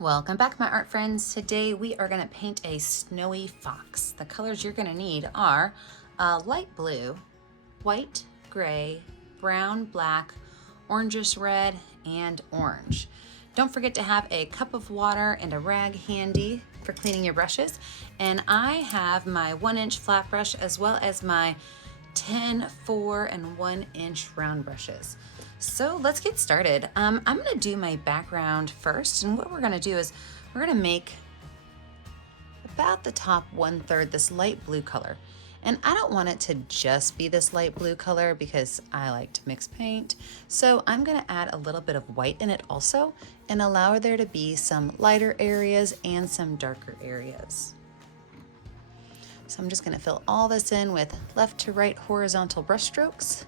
Welcome back, my art friends. Today we are going to paint a snowy fox. The colors you're going to need are light blue, white, gray, brown, black, orangish red, and orange. Don't forget to have a cup of water and a rag handy for cleaning your brushes. And I have my 1-inch flat brush as well as my 10, 4, and 1-inch round brushes. So let's get started. I'm gonna do my background first, and what we're gonna do is we're gonna make about the top 1/3 this light blue color. And I don't want it to just be this light blue color because I like to mix paint. So I'm gonna add a little bit of white in it also and allow there to be some lighter areas and some darker areas. So I'm just gonna fill all this in with left to right horizontal brush strokes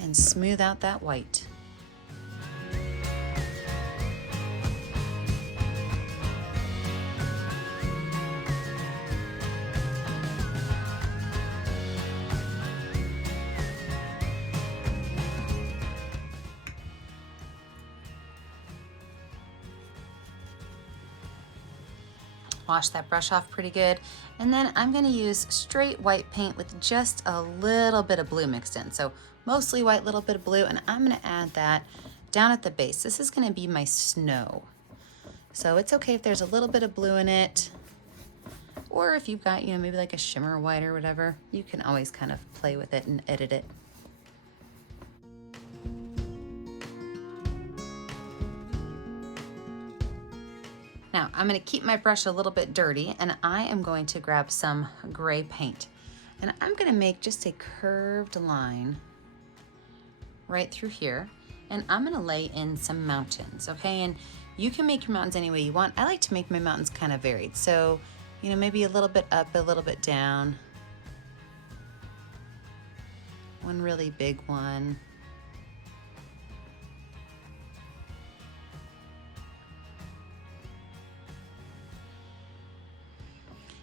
and smooth out that white. Wash that brush off pretty good. And then I'm gonna use straight white paint with just a little bit of blue mixed in. So mostly white, little bit of blue, and I'm gonna add that down at the base. This is gonna be my snow. So it's okay if there's a little bit of blue in it, or if you've got, maybe like a shimmer white or whatever, you can always kind of play with it and edit it. Now I'm going to keep my brush a little bit dirty, and I am going to grab some gray paint, and I'm going to make just a curved line right through here, and I'm going to lay in some mountains, okay? And you can make your mountains any way you want. I like to make my mountains kind of varied, so maybe a little bit up, a little bit down, one really big one.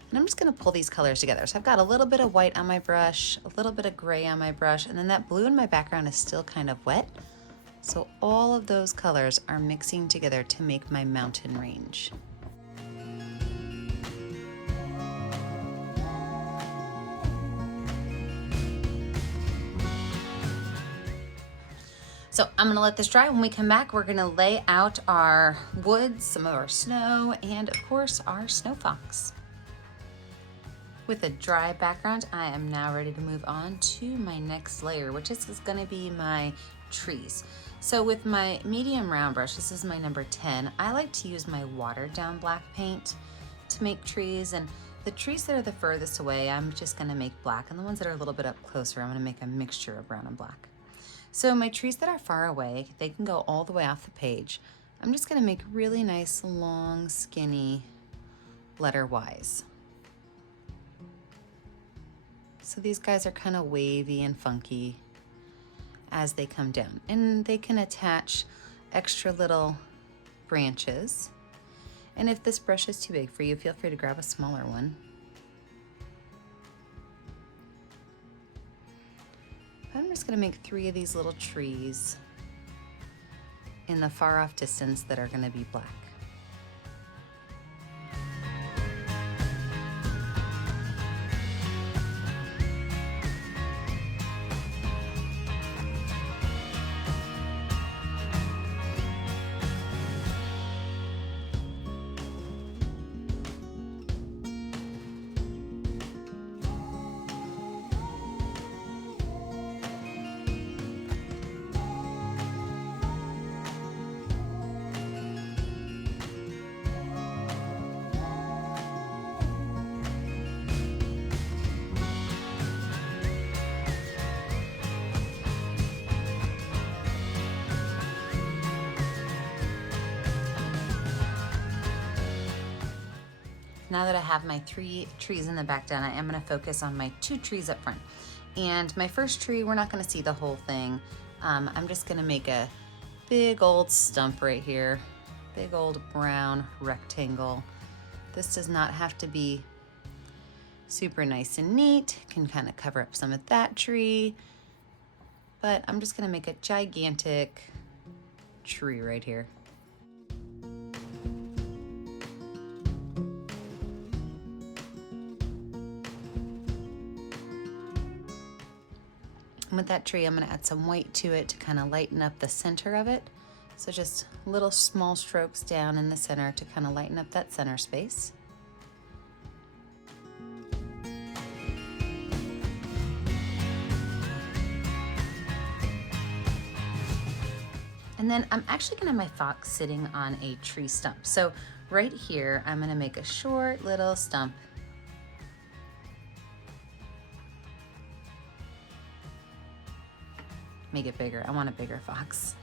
And I'm just gonna pull these colors together. So I've got a little bit of white on my brush, a little bit of gray on my brush, and then that blue in my background is still kind of wet. So all of those colors are mixing together to make my mountain range. So I'm gonna let this dry. When we come back, we're gonna lay out our woods, some of our snow, and of course our snow fox. With a dry background, I am now ready to move on to my next layer, which is gonna be my trees. So with my medium round brush, this is my number 10, I like to use my watered down black paint to make trees. And the trees that are the furthest away, I'm just gonna make black. And the ones that are a little bit up closer, I'm gonna make a mixture of brown and black. So my trees that are far away, they can go all the way off the page. I'm just gonna make really nice, long, skinny letter Ys. So these guys are kind of wavy and funky as they come down, and they can attach extra little branches. And if this brush is too big for you, feel free to grab a smaller one. I'm just gonna make 3 of these little trees in the far off distance that are gonna be black. Now that I have my 3 trees in the back done, I am gonna focus on my 2 trees up front. And my first tree, we're not gonna see the whole thing. I'm just gonna make a big old stump right here, big old brown rectangle. This does not have to be super nice and neat. Can kind of cover up some of that tree, but I'm just gonna make a gigantic tree right here. And with that tree, I'm gonna add some white to it to kind of lighten up the center of it. So just little small strokes down in the center to kind of lighten up that center space. And then I'm actually gonna have my fox sitting on a tree stump. So right here, I'm gonna make a short little stump. Make it bigger, I want a bigger fox.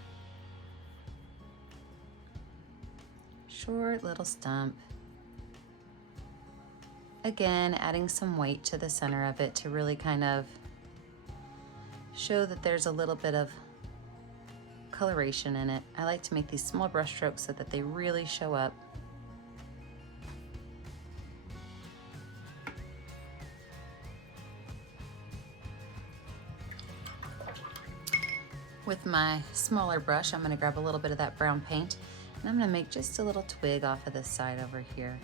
Short little stump. Again, adding some white to the center of it to really kind of show that there's a little bit of coloration in it. I like to make these small brush strokes so that they really show up. With my smaller brush, I'm going to grab a little bit of that brown paint, and I'm going to make just a little twig off of this side over here.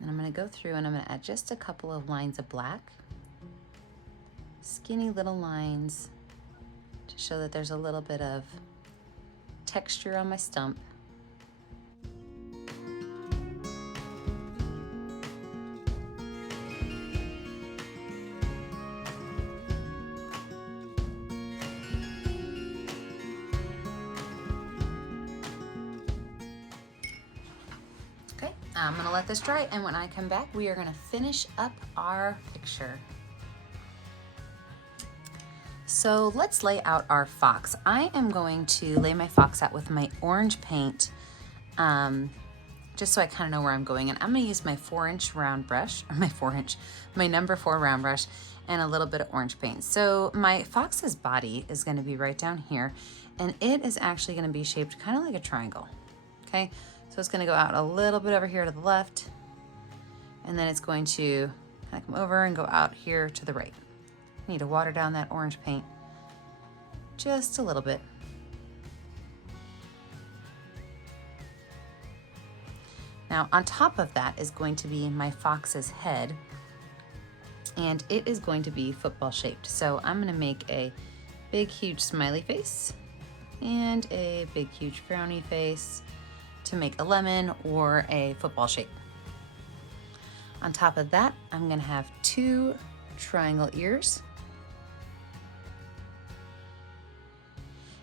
And I'm going to go through and I'm going to add just a couple of lines of black. Skinny little lines to show that there's a little bit of texture on my stump. Okay, I'm gonna let this dry, and when I come back, we are gonna finish up our picture. So let's lay out our fox. I am going to lay my fox out with my orange paint, just so I kind of know where I'm going. And I'm gonna use my 4-inch round brush, or my number 4 round brush, and a little bit of orange paint. So my fox's body is gonna be right down here, and it is actually gonna be shaped kind of like a triangle, okay? So it's gonna go out a little bit over here to the left, and then it's going to kind of come over and go out here to the right. Need to water down that orange paint just a little bit. Now on top of that is going to be my fox's head, and it is going to be football shaped. So I'm going to make a big huge smiley face and a big huge frowny face to make a lemon or a football shape. On top of that, I'm going to have 2 triangle ears.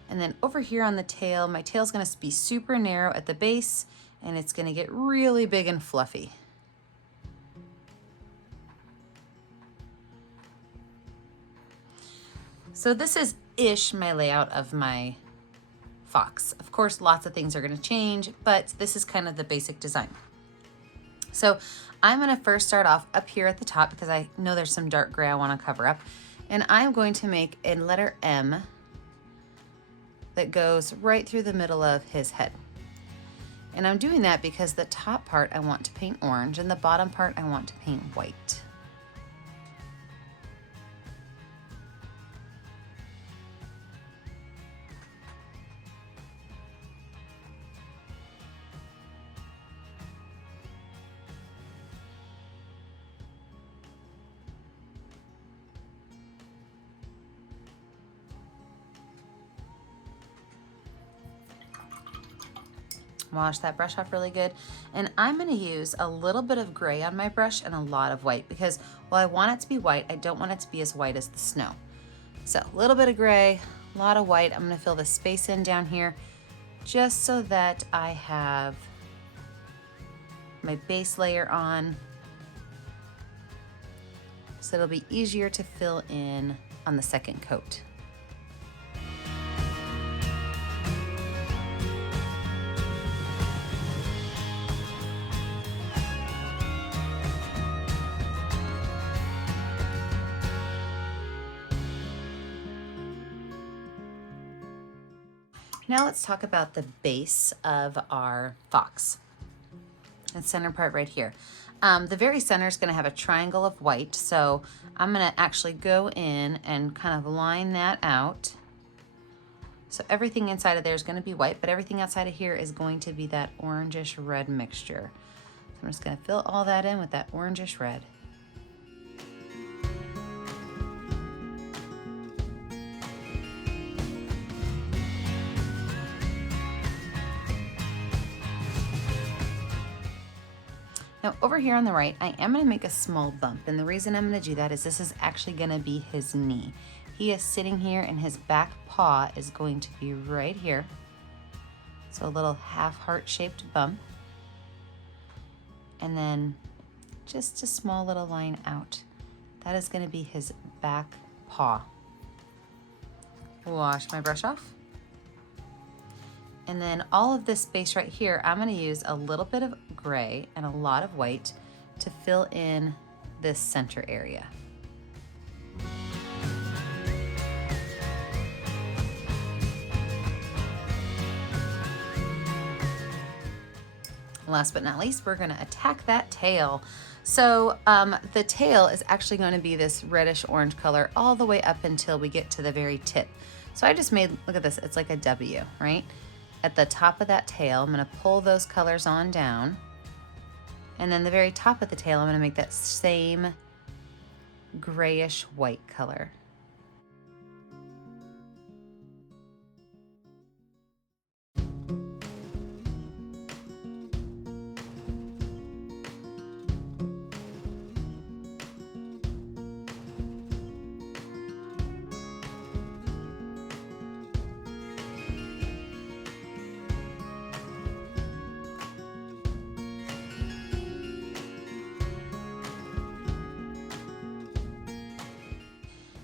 And then over here on the tail, my tail's gonna be super narrow at the base, and it's gonna get really big and fluffy. So this is ish my layout of my fox. Of course, lots of things are gonna change, but this is kind of the basic design. So I'm gonna first start off up here at the top because I know there's some dark gray I wanna cover up. And I'm going to make a letter M that goes right through the middle of his head. And I'm doing that because the top part I want to paint orange and the bottom part I want to paint white. Wash that brush off really good. And I'm gonna use a little bit of gray on my brush and a lot of white because while I want it to be white, I don't want it to be as white as the snow. So a little bit of gray, a lot of white. I'm gonna fill the space in down here just so that I have my base layer on. So it'll be easier to fill in on the second coat. Now let's talk about the base of our fox. the center part right here. The very center is going to have a triangle of white, so I'm going to actually go in and kind of line that out. So everything inside of there is going to be white, but everything outside of here is going to be that orangish red mixture. So I'm just going to fill all that in with that orangish red. Now over here on the right, I am going to make a small bump, and the reason I'm going to do that is this is actually going to be his knee. He is sitting here and his back paw is going to be right here. So a little half heart-shaped bump. And then just a small little line out. That is going to be his back paw. Wash my brush off. And then all of this space right here, I'm going to use a little bit of gray and a lot of white to fill in this center area. Last but not least, we're going to attack that tail. So the tail is actually going to be this reddish orange color all the way up until we get to the very tip. So I just made, look at this, it's like a W, right? At the top of that tail, I'm going to pull those colors on down. And then the very top of the tail, I'm going to make that same grayish white color.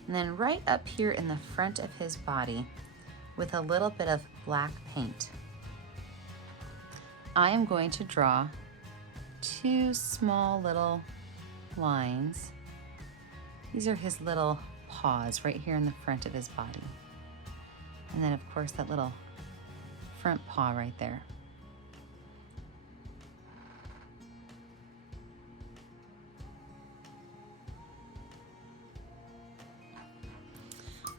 And then right up here in the front of his body, with a little bit of black paint, I am going to draw two small little lines. These are his little paws right here in the front of his body. And then of course that little front paw right there.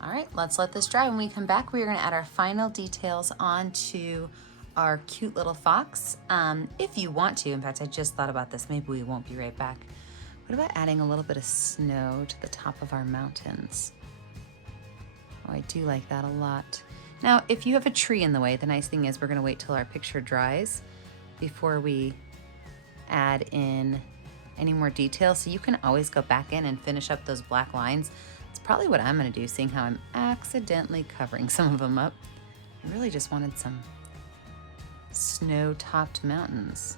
All right, let's let this dry. When we come back, we're gonna add our final details onto our cute little fox. If you want to, in fact, I just thought about this, maybe we won't be right back. What about adding a little bit of snow to the top of our mountains? Oh, I do like that a lot. Now, if you have a tree in the way, the nice thing is we're gonna wait till our picture dries before we add in any more details. So you can always go back in and finish up those black lines. Probably what I'm going to do, seeing how I'm accidentally covering some of them up. I really just wanted some snow-topped mountains.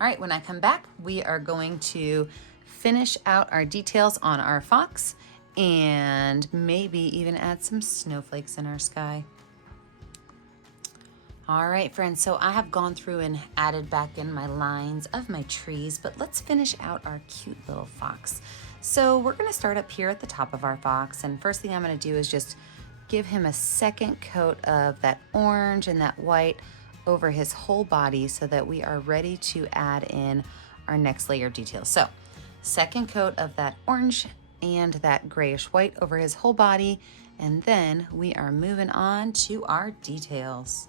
All right, when I come back, we are going to finish out our details on our fox and maybe even add some snowflakes in our sky. All right, friends, so I have gone through and added back in my lines of my trees, but let's finish out our cute little fox. So we're gonna start up here at the top of our fox, and first thing I'm gonna do is just give him a second coat of that orange and that white over his whole body so that we are ready to add in our next layer of details. So second coat of that orange and that grayish white over his whole body, and then we are moving on to our details.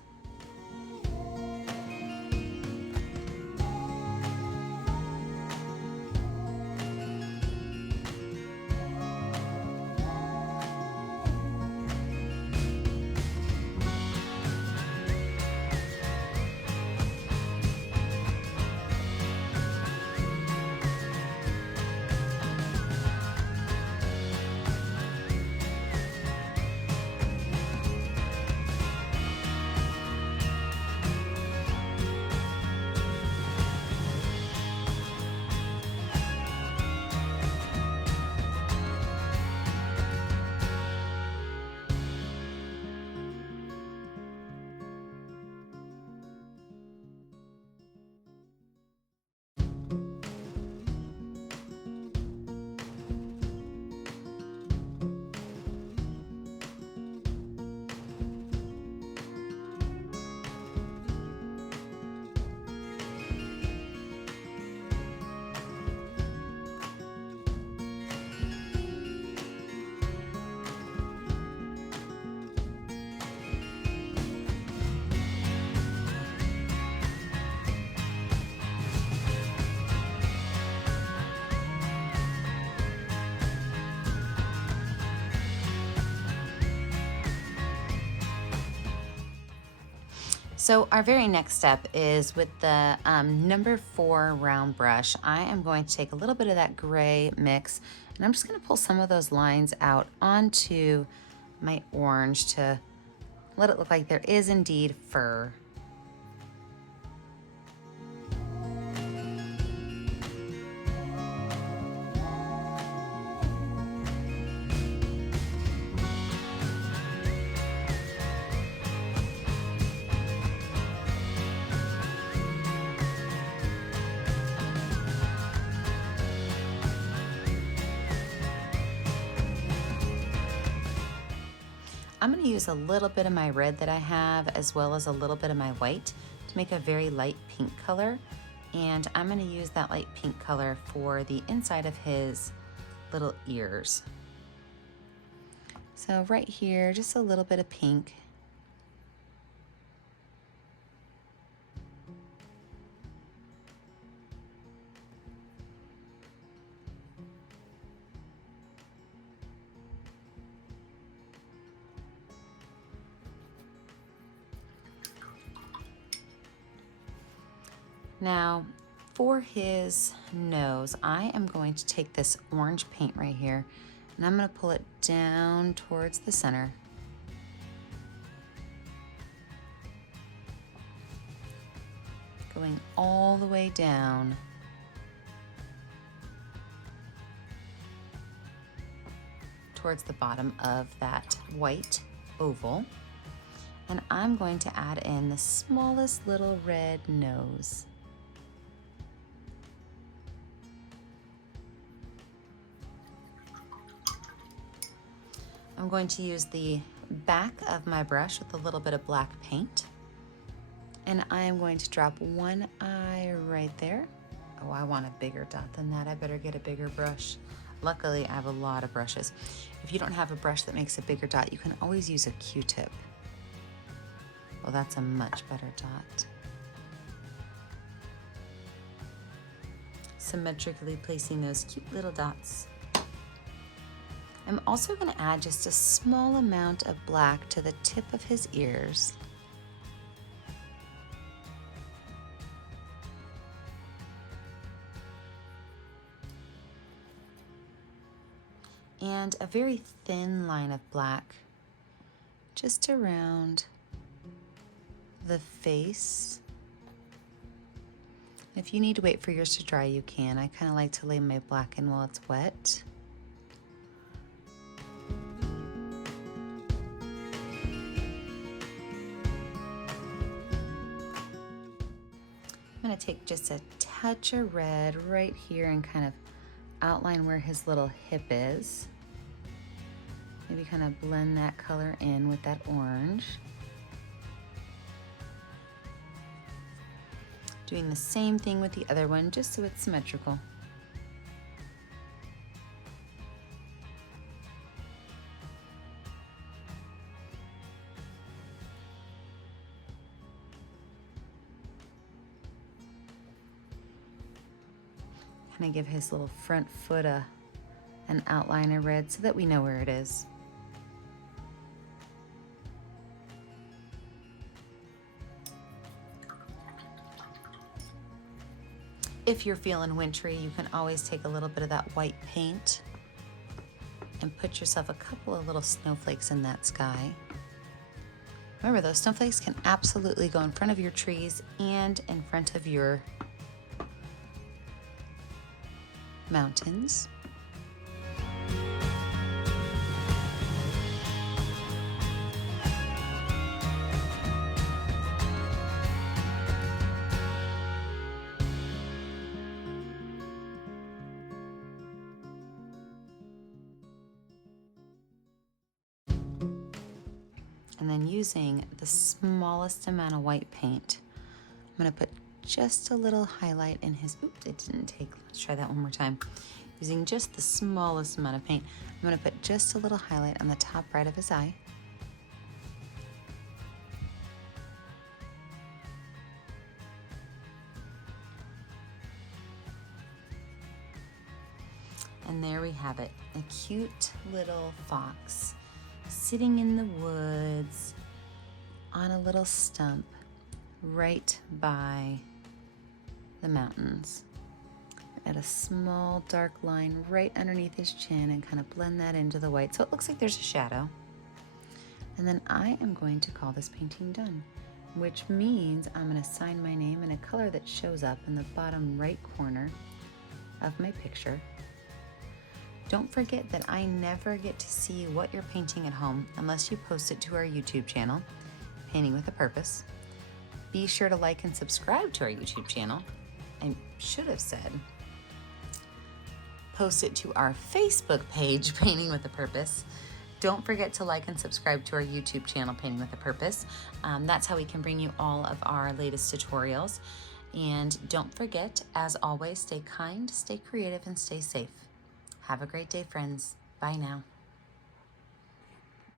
So our very next step is with the number 4 round brush. I am going to take a little bit of that gray mix and I'm just going to pull some of those lines out onto my orange to let it look like there is indeed fur. I'm going to use a little bit of my red that I have as well as a little bit of my white to make a very light pink color. And I'm going to use that light pink color for the inside of his little ears. So right here, just a little bit of pink. Now, for his nose, I am going to take this orange paint right here, and I'm going to pull it down towards the center. Going all the way down. Towards the bottom of that white oval. And I'm going to add in the smallest little red nose. I'm going to use the back of my brush with a little bit of black paint. And I am going to drop one eye right there. Oh, I want a bigger dot than that. I better get a bigger brush. Luckily, I have a lot of brushes. If you don't have a brush that makes a bigger dot, you can always use a Q-tip. Well, that's a much better dot. Symmetrically placing those cute little dots. I'm also going to add just a small amount of black to the tip of his ears. And a very thin line of black just around the face. If you need to wait for yours to dry, you can. I kind of like to lay my black in while it's wet. I'm going to take just a touch of red right here and kind of outline where his little hip is. Maybe kind of blend that color in with that orange. Doing the same thing with the other one, just so it's symmetrical. Kind of give his little front foot an outline of red so that we know where it is. If you're feeling wintry, you can always take a little bit of that white paint and put yourself a couple of little snowflakes in that sky. Remember, those snowflakes can absolutely go in front of your trees and in front of your mountains. And then using the smallest amount of white paint, I'm going to put just a little highlight in his, oops, it didn't take, let's try that one more time. Using just the smallest amount of paint, I'm going to put just a little highlight on the top right of his eye. And there we have it, a cute little fox sitting in the woods on a little stump, right by the mountains. Add a small dark line right underneath his chin and kind of blend that into the white so it looks like there's a shadow. And then I am going to call this painting done, which means I'm going to sign my name in a color that shows up in the bottom right corner of my picture. Don't forget that I never get to see what you're painting at home unless you post it to our YouTube channel, Painting with a Purpose. Be sure to like and subscribe to our YouTube channel. I should have said post it to our Facebook page, Painting with a Purpose. Don't forget to like and subscribe to our YouTube channel, Painting with a Purpose. That's how we can bring you all of our latest tutorials. And don't forget, as always, stay kind, stay creative, and stay safe. Have a great day, friends. Bye now.